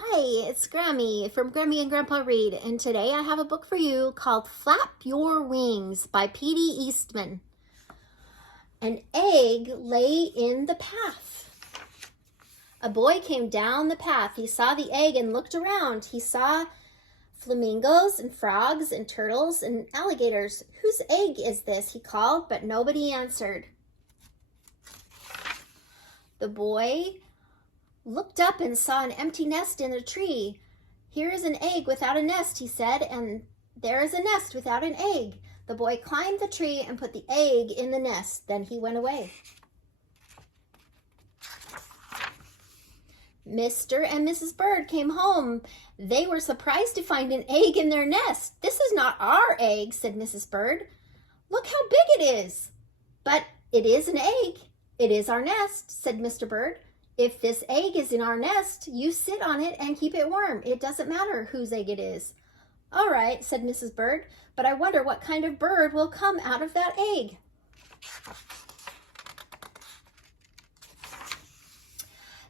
Hi, it's Grammy from Grammy and Grandpa Read, and today I have a book for you called Flap Your Wings by P.D. Eastman. An egg lay in the path. A boy came down the path. He saw the egg and looked around. He saw flamingos and frogs and turtles and alligators. "Whose egg is this?" he called, but nobody answered. The boy looked up and saw an empty nest in a tree. "Here is an egg without a nest," he said, "and there is a nest without an egg." The boy climbed the tree and put the egg in the nest. Then he went away. Mr. and Mrs. Bird came home. They were surprised to find an egg in their nest. "This is not our egg," said Mrs. Bird. "Look how big it is." "But it is an egg. It is our nest," said Mr. Bird. "If this egg is in our nest, you sit on it and keep it warm. It doesn't matter whose egg it is." "All right," said Mrs. Bird, "but I wonder what kind of bird will come out of that egg."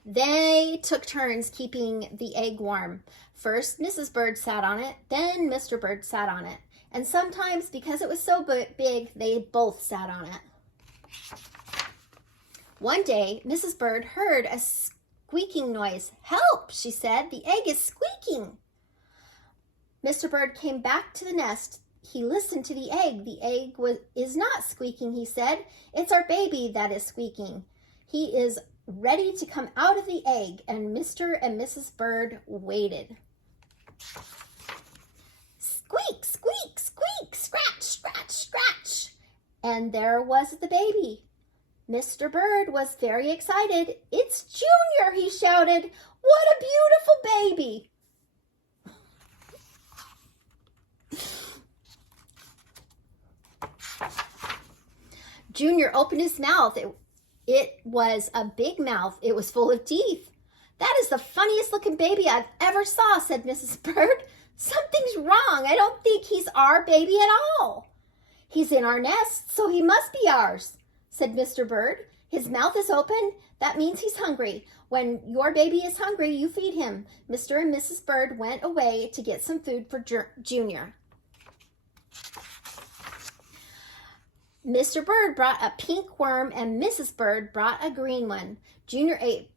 They took turns keeping the egg warm. First, Mrs. Bird sat on it, then Mr. Bird sat on it. And sometimes, because it was so big, they both sat on it. One day, Mrs. Bird heard a squeaking noise. "Help," she said, "the egg is squeaking." Mr. Bird came back to the nest. He listened to the egg. "The egg is not squeaking," he said. "It's our baby that is squeaking. He is ready to come out of the egg." And Mr. and Mrs. Bird waited. Squeak, squeak, squeak, scratch, scratch, scratch. And there was the baby. Mr. Bird was very excited. "It's Junior," he shouted. "What a beautiful baby." Junior opened his mouth. It was a big mouth. It was full of teeth. "That is the funniest looking baby I've ever saw," said Mrs. Bird. "Something's wrong. I don't think he's our baby at all." "He's in our nest, so he must be ours," said Mr. Bird. "His mouth is open. That means he's hungry. When your baby is hungry, you feed him." Mr. and Mrs. Bird went away to get some food for Junior. Mr. Bird brought a pink worm and Mrs. Bird brought a green one. Junior ate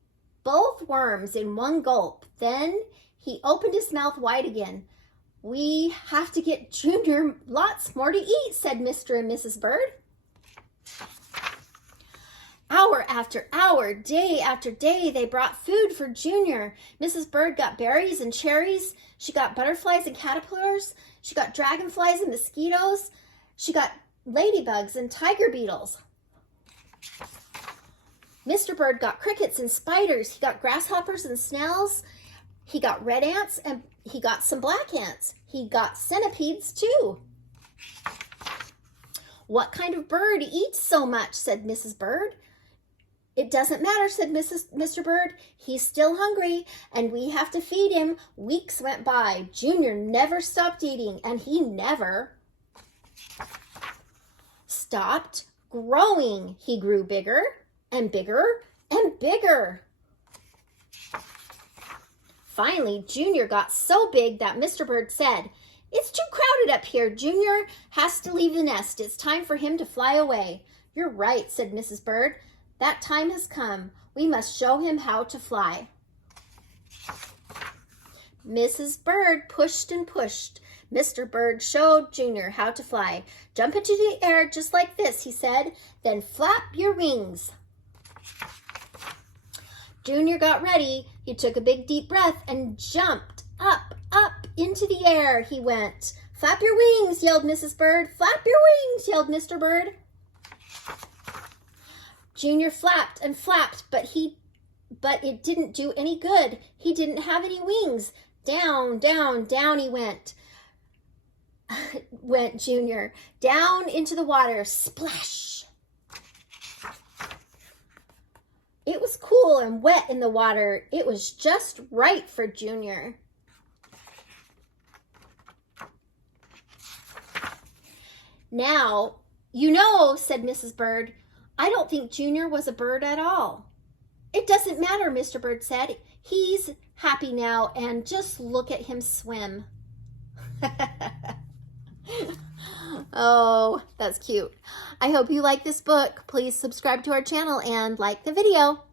both worms in one gulp. Then he opened his mouth wide again. "We have to get Junior lots more to eat," said Mr. and Mrs. Bird. Hour after hour, day after day, they brought food for Junior. Mrs. Bird got berries and cherries. She got butterflies and caterpillars. She got dragonflies and mosquitoes. She got ladybugs and tiger beetles. Mr. Bird got crickets and spiders. He got grasshoppers and snails. He got red ants and he got some black ants. He got centipedes too. "What kind of bird eats so much?" said Mrs. Bird. "It doesn't matter," said Mr. Bird. "He's still hungry and we have to feed him." Weeks went by. Junior never stopped eating and he never stopped growing. He grew bigger and bigger and bigger. Finally, Junior got so big that Mr. Bird said, "It's too crowded up here. Junior has to leave the nest. It's time for him to fly away." "You're right," said Mrs. Bird. "That time has come. We must show him how to fly." Mrs. Bird pushed and pushed. Mr. Bird showed Junior how to fly. "Jump into the air just like this," he said. "Then flap your wings." Junior got ready. He took a big deep breath and jumped up, up into the air he went. "Flap your wings," yelled Mrs. Bird. "Flap your wings," yelled Mr. Bird. Junior flapped and flapped, but it didn't do any good. He didn't have any wings. Down, down, down he went Junior, down into the water. Splash! It was cool and wet in the water. It was just right for Junior. "Now, you know," said Mrs. Bird, "I don't think Junior was a bird at all." "It doesn't matter," Mr. Bird said. "He's happy now, and just look at him swim. Oh, that's cute. I hope you like this book. Please subscribe to our channel and like the video.